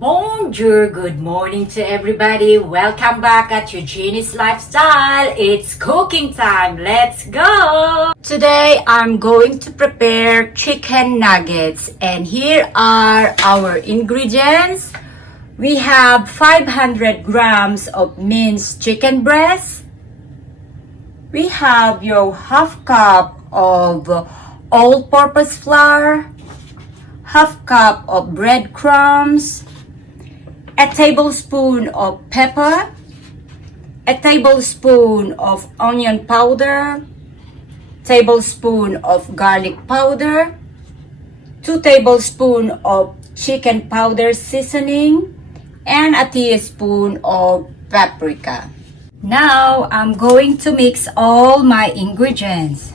Bonjour, good morning to everybody. Welcome back at Eugenie's Lifestyle. It's cooking time. Let's go! Today, I'm going to prepare chicken nuggets. And here are our ingredients. We have 500 grams of minced chicken breast. We have your half cup of all-purpose flour, half cup of breadcrumbs, a tablespoon of pepper, a tablespoon of onion powder, tablespoon of garlic powder, 2 tablespoons of chicken powder seasoning, and a teaspoon of paprika. Now, I'm going to mix all my ingredients.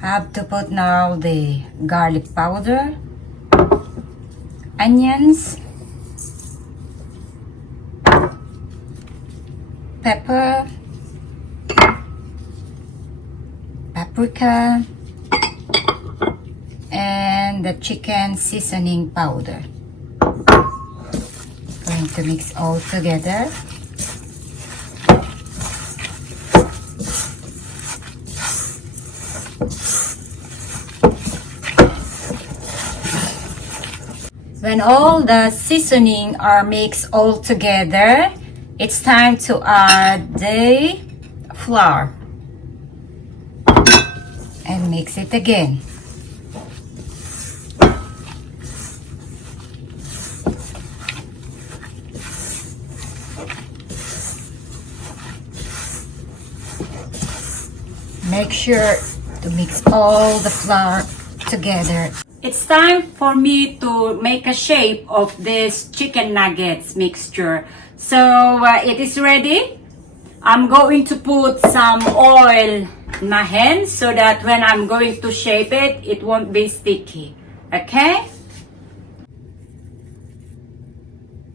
Have to put now the garlic powder, onions, pepper, paprika, and the chicken seasoning powder. Going to mix all together. When all the seasoning are mixed all together, it's time to add the flour and mix it again. Make sure to mix all the flour together. It's time for me to make a shape of this chicken nuggets mixture. So it is ready. I'm going to put some oil in my hand so that when I'm going to shape it, it won't be sticky. Okay?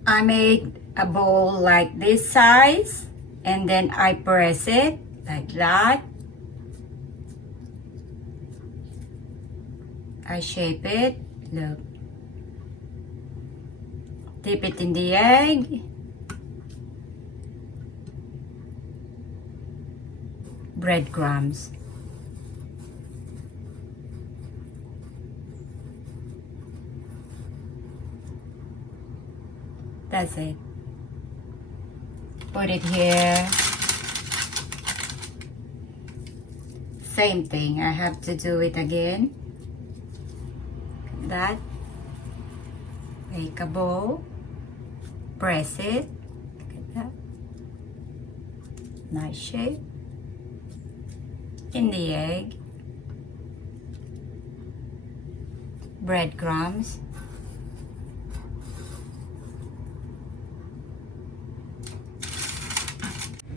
I made a bowl like this size and then I press it like that. I shape it, look. Dip it in the egg. Breadcrumbs. That's it. Put it here. Same thing, I have to do it again. That. Make a bowl. Press it. Look at that. Nice shape. In the egg, breadcrumbs,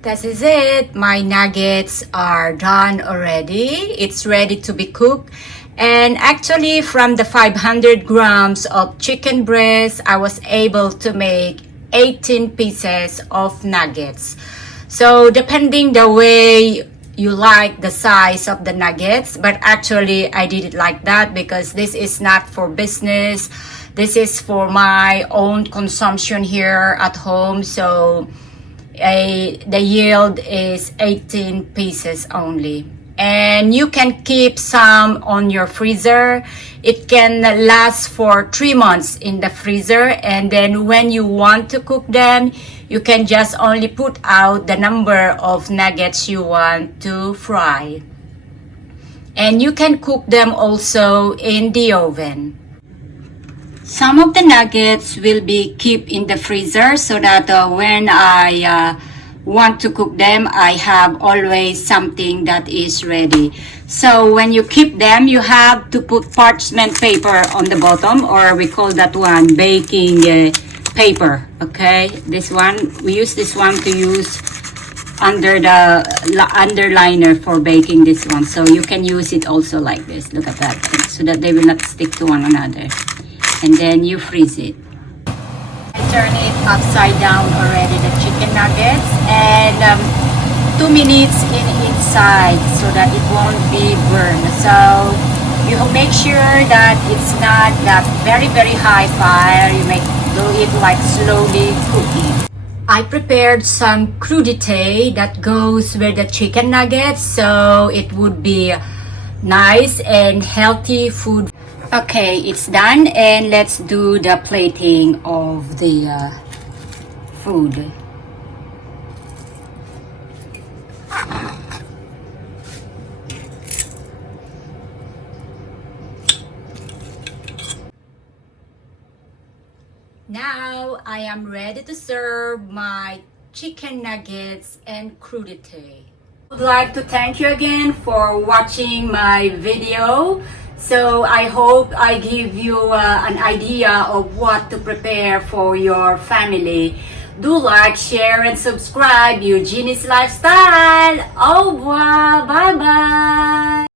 that is it. My nuggets are done already. It's ready to be cooked. And actually from the 500 grams of chicken breast, I was able to make 18 pieces of nuggets. So depending the way you like the size of the nuggets, but actually I did it like that because this is not for business. This is for my own consumption here at home. So the yield is 18 pieces only. And you can keep some on your freezer. It can last for 3 months in the freezer, and then when you want to cook them, you can just only put out the number of nuggets you want to fry. And you can cook them also in the oven. Some of the nuggets will be kept in the freezer so that when I want to cook them, I have always something that is ready. So when you keep them, you have to put parchment paper on the bottom, or we call that one baking paper. Okay, this one, we use this one to use under the underliner for baking this one. So you can use it also like this. Look at that, so that they will not stick to one another. And then you freeze it. Turn it upside down already, the chicken nuggets, and 2 minutes in each side so that it won't be burned. So you make sure that it's not that very high fire. You do it like slowly cooking. I prepared some crudité that goes with the chicken nuggets, so it would be nice and healthy food. Okay, it's done, and let's do the plating of the food. Now I am ready to serve my chicken nuggets and crudité. I would like to thank you again for watching my video. So I hope I give you an idea of what to prepare for your family. Do like, share, and subscribe. Eugenie's Lifestyle. Au revoir. Bye bye.